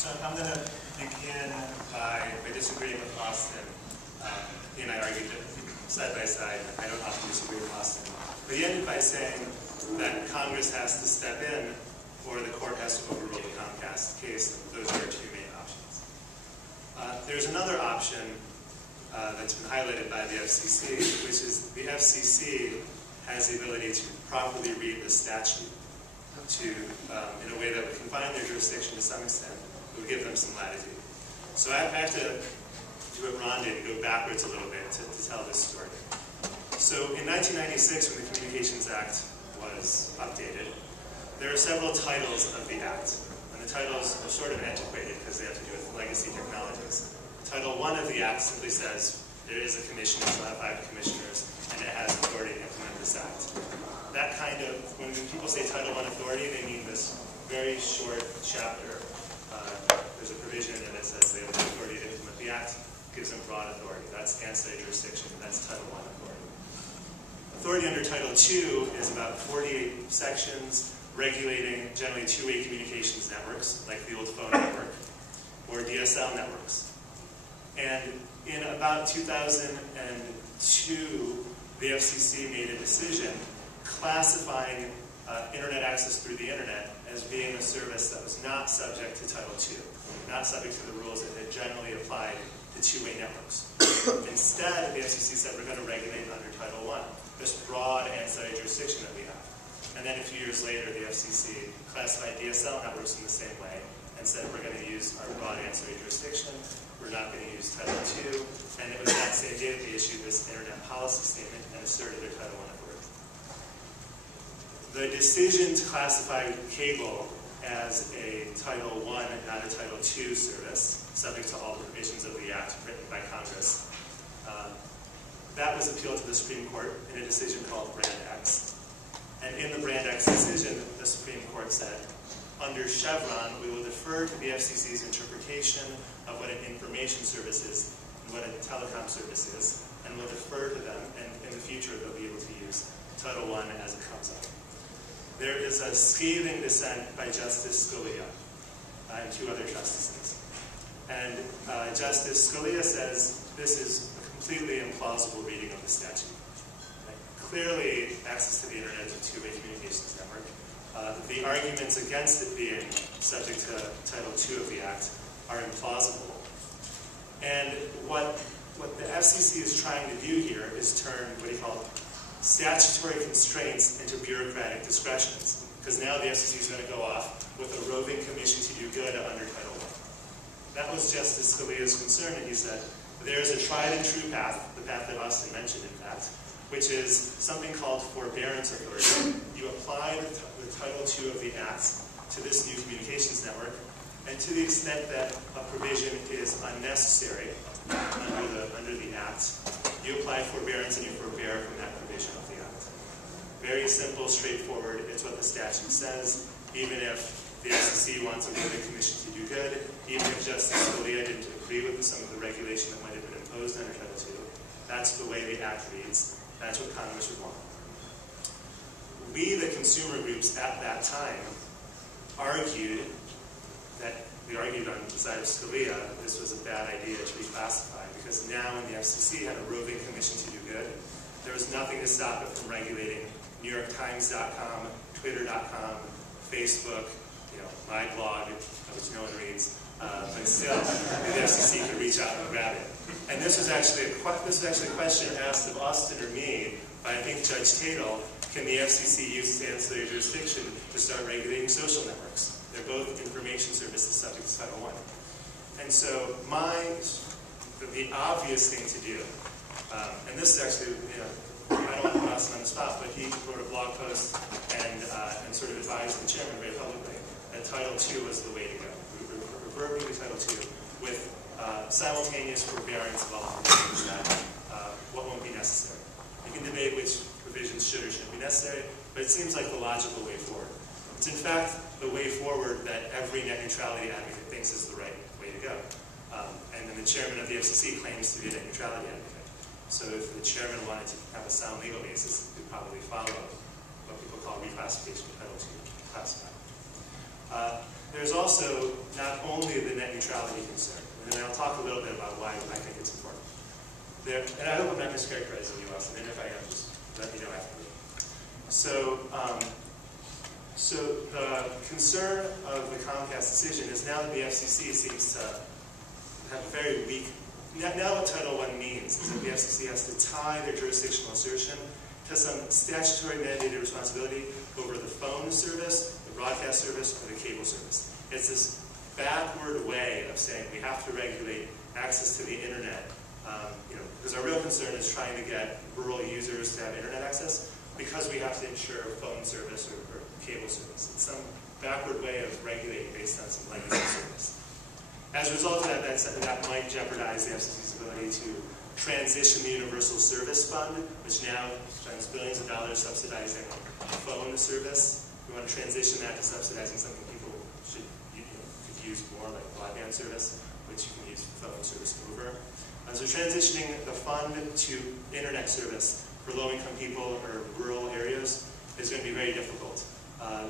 So I'm going to begin by disagreeing with Austin. He and I argued side by side. I don't often disagree with Austin. But he ended by saying that Congress has to step in or the court has to overrule the Comcast case. Those are our two main options. There's another option that's been highlighted by the FCC, which is the FCC has the ability to properly read the statute in a way that would confine their jurisdiction to some extent. It would give them some latitude. So I have to do what Ron did and go backwards a little bit to tell this story. So in 1996, when the Communications Act was updated, there are several titles of the Act. And the titles are sort of antiquated because they have to do with legacy technologies. Title I of the Act simply says there is a commission, it will have 5 commissioners, and it has authority to implement this Act. That kind of, when people say Title I authority, they mean this very short chapter. There's a provision in it that says they have the authority to implement the Act, gives them broad authority. That's ancillary jurisdiction, that's Title I authority. Authority under Title II is about 48 sections regulating generally two-way communications networks, like the old phone network, or DSL networks. And in about 2002, the FCC made a decision classifying internet access through the internet as being a service that was not subject to Title II, not subject to the rules that had generally applied to two-way networks. Instead, the FCC said we're going to regulate under Title I, this broad ancillary jurisdiction that we have. And then a few years later, the FCC classified DSL networks in the same way and said we're going to use our broad ancillary jurisdiction, we're not going to use Title II, and it was that same day that they issued this internet policy statement and asserted their Title I authority. The decision to classify cable as a Title I, not a Title II service, subject to all the provisions of the Act written by Congress, that was appealed to the Supreme Court in a decision called Brand X. And in the Brand X decision, the Supreme Court said, under Chevron, we will defer to the FCC's interpretation of what an information service is and what a telecom service is, and we'll defer to them, and in the future they'll be able to use Title I as it comes up. There is a scathing dissent by Justice Scalia and 2 other justices. And Justice Scalia says this is a completely implausible reading of the statute. Clearly, access to the internet is a two-way communications network. The arguments against it being subject to Title II of the Act are implausible. And what the FCC is trying to do here is turn what he called statutory constraints into bureaucratic discretions. Because now the FCC is going to go off with a roving commission to do good under Title I. That was Justice Scalia's concern, and he said, there's a tried and true path, the path that Austin mentioned in fact, which is something called forbearance authority. You apply the Title II of the Act to this new communications network, and to the extent that a provision is unnecessary under the Act, you apply forbearance and you forbear from that provision of the Act. Very simple, straightforward. It's what the statute says. Even if the FCC wants a roving commission to do good, even if Justice Scalia didn't agree with some of the regulation that might have been imposed under Title II, that's the way the Act reads. That's what Congress would want. We, the consumer groups at that time, argued on the side of Scalia that this was a bad idea to reclassify, because now when the FCC had a roving commission to do good, there was nothing to stop it from regulating NewYorkTimes.com, Twitter.com, Facebook, my blog, which no one reads, but still, the FCC could reach out and grab it. And this was actually a question asked of Austin or me by, I think, Judge Tatel. Can the FCC use its ancillary jurisdiction to start regulating social networks? They're both information services subject to Title I. And so the obvious thing to do, and this is actually, I don't want to put Austin on the spot, but he wrote a blog post and sort of advised the chairman very publicly that Title II was the way to go. Reverting to Title II with simultaneous forbearance of all provisions that what won't be necessary. You can debate which provisions should or shouldn't be necessary, but it seems like the logical way forward. It's in fact the way forward that every net neutrality advocate thinks is the right way to go. And then the chairman of the FCC claims to be a net neutrality advocate. So if the chairman wanted to have a sound legal basis, he would probably follow what people call reclassification of Title II classified. there's also not only the net neutrality concern, and I'll talk a little bit about why I think it's important. And I hope I'm not mischaracterizing you, Austin, and if I am, just let me know afterward. So, the concern of the Comcast decision is now that the FCC seems to have a very weak. Now what Title I means is that the FCC has to tie their jurisdictional assertion to some statutory mandated responsibility over the phone service, the broadcast service, or the cable service. It's this backward way of saying we have to regulate access to the internet, because our real concern is trying to get rural users to have internet access, because we have to ensure phone service or cable service. It's some backward way of regulating based on some legacy service. As a result of that, that might jeopardize the FCC's ability to transition the Universal Service Fund, which now spends billions of dollars subsidizing phone service. We want to transition that to subsidizing something people could use more, like broadband service, which you can use phone service over. So transitioning the fund to internet service for low-income people or rural areas is going to be very difficult.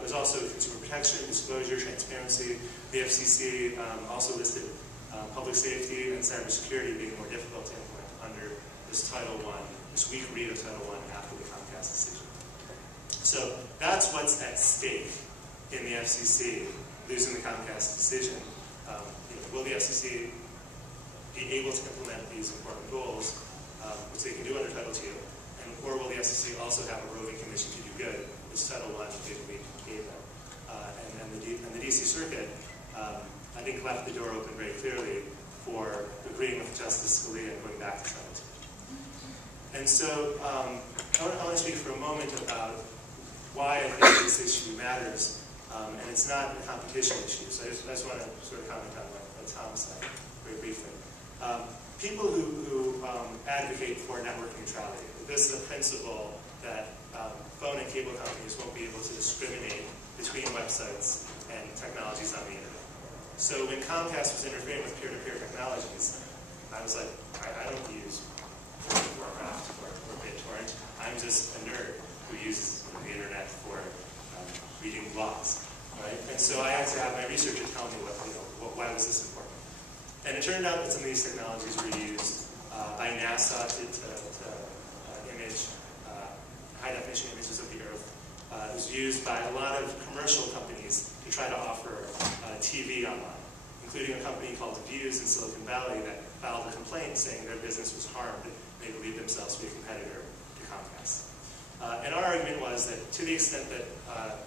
There's also consumer protection, disclosure, transparency. The FCC also listed public safety and cybersecurity being more difficult to implement under this Title I, this weak read of Title I after the Comcast decision. So that's what's at stake in the FCC losing the Comcast decision. Will the FCC be able to implement these important goals, which they can do under Title II, or will the FCC also have a roving commission to do good, which Title I basically gave them? And the DC Circuit, I think, left the door open very clearly for agreeing with Justice Scalia and going back to Title II. And so I want to speak for a moment about why I think this issue matters, and it's not a competition issue. So I just want to sort of comment on what Tom said very briefly. People who advocate for network neutrality, this is a principle that phone and cable companies won't be able to discriminate between websites and technologies on the internet. So when Comcast was interfering with peer-to-peer technologies, I was like, I don't use Warcraft or BitTorrent. I'm just a nerd who uses the internet for reading blogs, right? And so I had to have my researcher tell me why was this important. And it turned out that some of these technologies were used by NASA to image high-definition images of the Earth. It was used by a lot of commercial companies to try to offer TV online, including a company called Views in Silicon Valley that filed a complaint saying their business was harmed. They believed themselves to be a competitor to Comcast. And our argument was that to the extent that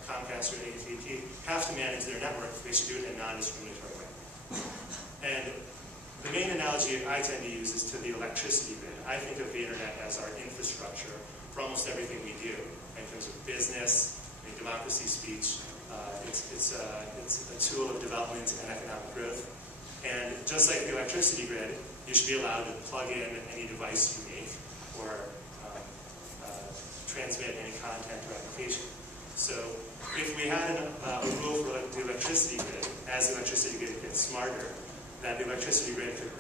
Comcast or AT&T have to manage their network, they should do it in a non-discriminatory way. And the main analogy I tend to use is to the electricity grid. I think of the internet as our infrastructure for almost everything we do, in terms of business, democracy, speech. It's a tool of development and economic growth. And just like the electricity grid, you should be allowed to plug in any device you make or transmit any content or application. So if we had a rule for the electricity grid, as the electricity grid gets smarter, that the electricity grid could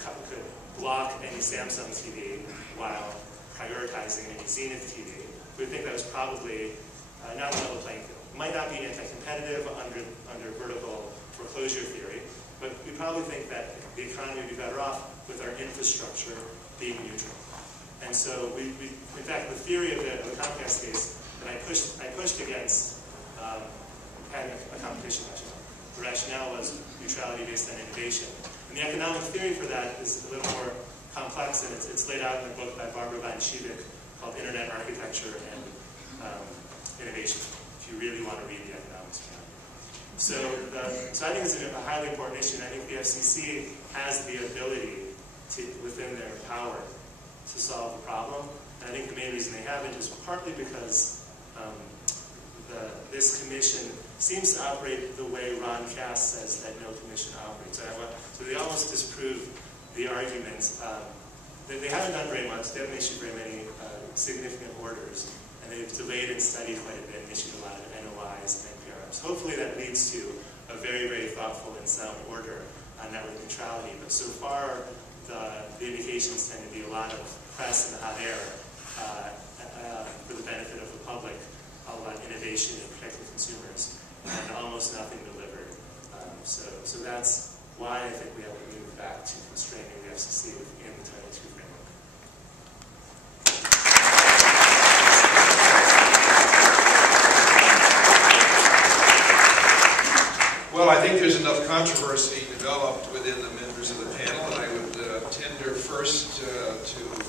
block any Samsung TV while prioritizing any Zenith TV, we would think that was probably not a level playing field. It might not be anti-competitive under vertical foreclosure theory, but we probably think that the economy would be better off with our infrastructure being neutral. And so in fact, the theory of the Comcast case that I pushed against had a competition rationale. The rationale was neutrality based on innovation. And the economic theory for that is a little more complex, and it's laid out in a book by Barbara von Schiebek called Internet Architecture and Innovation, if you really want to read the economics behind it. So I think it's a highly important issue, and I think the FCC has the ability to, within their power, to solve the problem. And I think the main reason they haven't is partly because this commission seems to operate the way Ron Cass says that no commission operates. So they almost disprove the argument. They haven't done very much. They haven't issued very many significant orders. And they've delayed and studied quite a bit and issued a lot of NOIs and NPRMs. Hopefully that leads to a very, very thoughtful and sound order on network neutrality. But so far, the indications tend to be a lot of press and hot air for the benefit of the public, a lot of innovation and protecting consumers, and almost nothing delivered So that's why I think we have to move back to constraining the FCC within the Title II framework. Well, I think there's enough controversy developed within the members of the panel, and I would tender first to